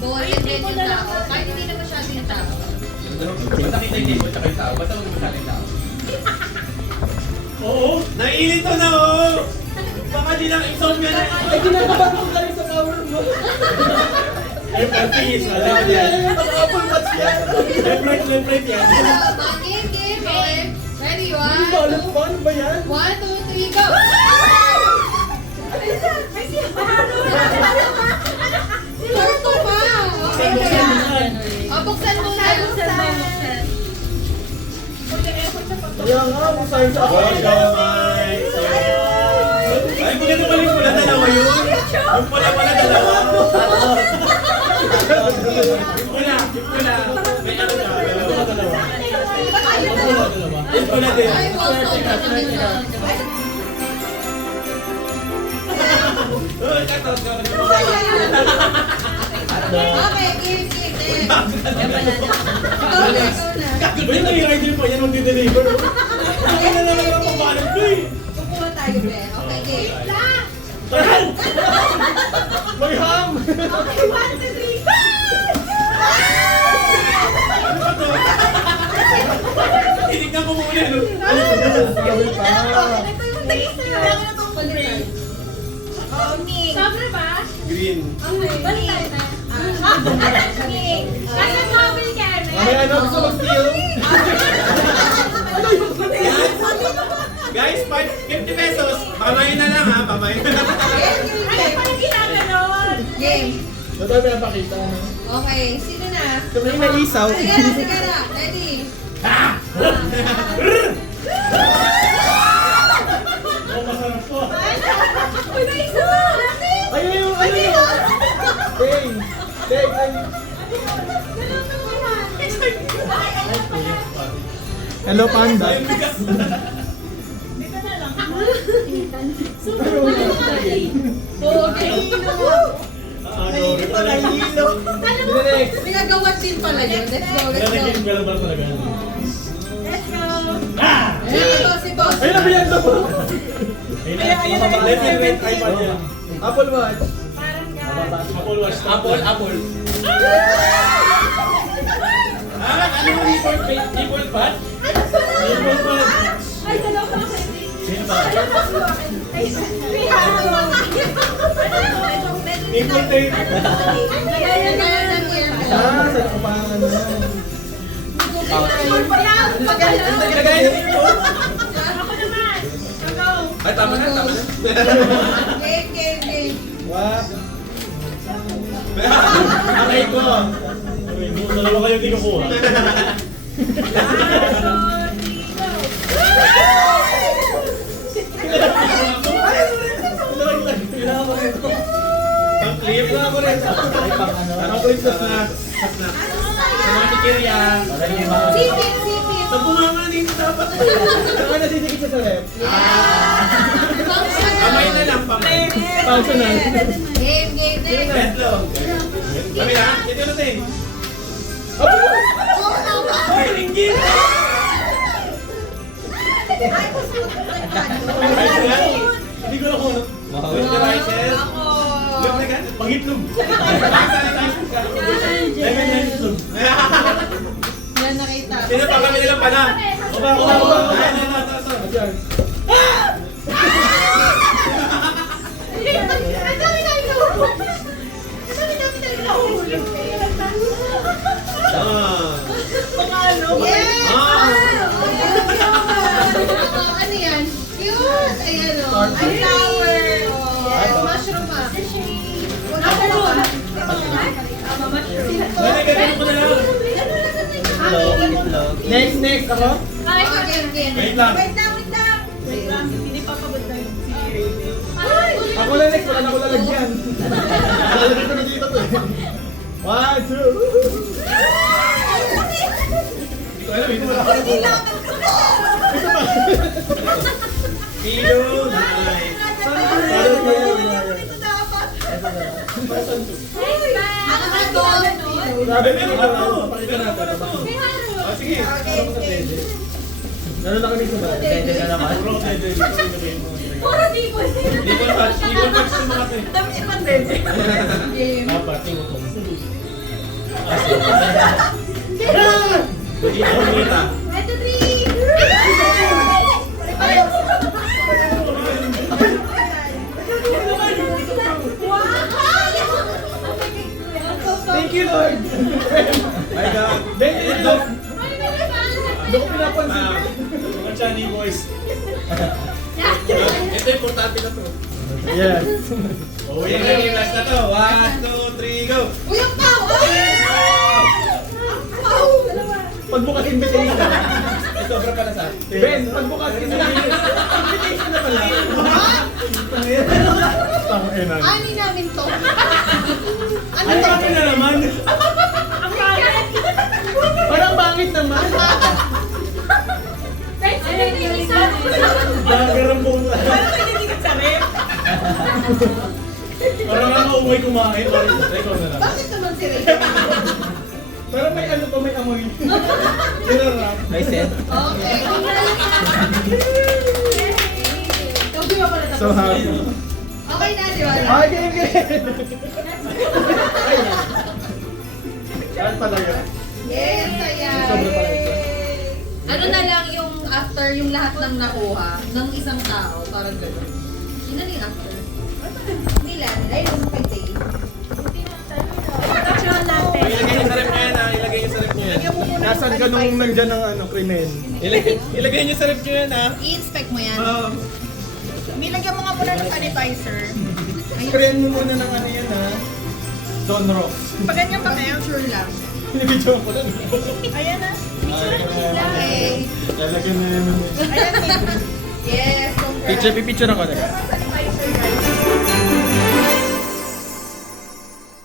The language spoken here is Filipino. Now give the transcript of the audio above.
table, and then yung tao. Kahit hindi na masyado yung tao. Basta kita yung table tsaka yung tao. Basta huwag masyado yung tao. Oo, naiilito na oh! Baka di lang insomnia na. Ay, ginagabahan ko galing sa power mo. Ay, please, alam mo yan. Apple Watch yan. Left right yan. Game. Okay. Ready? Hindi ko alam kung paano ba yan. 1, 2, 3, go! Turtle pa! Okay. Buksan mo na. Kaya nga, kung saan sa ako. Ay, maganda pala yung pula dalawa yun. Yung pula dalawa. Yung pula. May ano na, dalawa. Yung pula din. Ay, wow, so Okay, game. Ikaw na. Ba yung nag-rider pa yan mag-deliver? Ay na naman ang papalag ko eh. Kukuha tayo, be. Okay, game. Tahan! May ham! Okay, 1, 2, 3, go! Ano ba to? Tinignan ko muna. Sobre ba? Green. Kasi mobile ka na. May ano, gusto mag-steal? Guys, 50 pesos. Pamain na lang ha, pamain na lang. Game. Ito may napakita. Okay, sino na? Ito may naisaw. Sige na. Ready? Oh, masarap po. Ayun yung, ano yung. Hey. Hello, Panda. Ayun, bigas. Ano, ito na hilo. Next. Pinagawa din pala yun. Let's go. Naging pala ba talaga? Si boss. Ayun na, biyan to. Ayun, left and right iPad yan. Apple Watch. Apple Watch. Apple. Ano yung nipple pad? Nipple pad. Sino ba? Nipple tape. Sa kupangan na. Nagagaya na ito. Ay, tama na. Game. What? Akay ko. Dalawa kayo di kukuha. Ang clip. Ang clip sa snack. Sa mga tikirya. Sipit. Sa bumanga dito dapat. Saan na didikit siya sa rep? Kamay na lang, pamay. Functional. Game. Betlo. Kami na. Ito na tayo. Ay, ringgit! Hindi ko na kung moisturizer. Look na ka? Pangitlog. Lemon yan itlog. Yan nakita. Sino pa kami nilang pala? Oba. Ay, ito. Ayan. Ano yan? Cute! Ayan o. Ay, flower. Yes, mushroom pa. Ganyan ko na lang. Next. Ako? Game. Wait lang. Ako lang next. Wala na ako lalagyan. Lalagyan ko na dito to. 1, 2. Hindi ko alam. Ito wala ka na po. Kilo. Sabi ko na pakita natin. Sige. Gano'n na kami sa ba? Dede na naman. Puro people. Di ko patch sa mga to. Game. Dapat, tingin ko. Magkita. 1, 2, 3! Thank you, Lord. My God. Ben, ito. Hindi ko pinapansin. Mga Chani boys. Ito importante na to. Yes. Oh, yan na yung last na to. 1, 2, 3, go! Uy, ang pao! Pagbukas invitation. Ay, sobra pa na sa akin. Ben, pagbukas invitation na pala. Tangina. Ani namin to. Ano Ay, to? kami na naman. Parang bangit naman. Bagarang bunga. Parang nga umuwi kumain. Ikaw na lang. Bakit naman si Ray? Pero may ano pa, may amoy. Sinarap. May set. Okay. Ikaw di ba pala tapos? So happy. Okay na, di ba? Okay, game. Saan pala yun? Yes, ayan. Sobra pala ito. Ano na lang yung after yung lahat ng nakuha ng isang tao, parang gano'n. Yun na yung after. Nila, ay yung pwede. Ilagay niyo sa rep niyo yan, ha? Ilagay niyo sa rep niyo yan. Nasaan ka nung nandyan ng ano, krimen? Ilagay niyo sa rep niyo yan, ha? I-inspect mo yan. Nilagyan mo nga muna ng sanitizer. Sprayan mo muna ng ano yan ha. Don Ross. Pag ganyan pa kayo, Sure lang. Pinibidyo ko lang. ayan na. Okay. Lalagyan na yun. Ayan eh. Yes, congrats. Picture ako na.